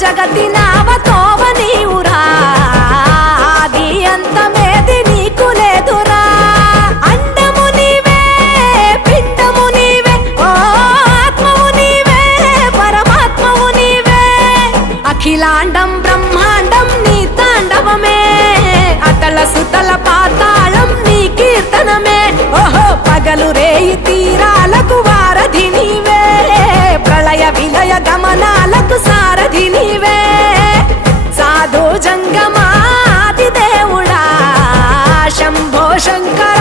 జగతినావ తోవ నీవురా ఆది అంతమేది నీకు లేదురా అండము నీవే పిండము నీవే ఓ ఆత్మవు నీవే పరమాత్మవు నీవే అఖిలాండం బ్రహ్మాండం నీ తాండవమే అతల సుతల పాతాళం నీ కీర్తనమే ఓహో పగలు రేయి తీరాలకు వారధి నీవే ప్రళయ విలయ గమనాలకు సారథి నీవే సాధు జంగమాది దేవుడా శంభో శంకర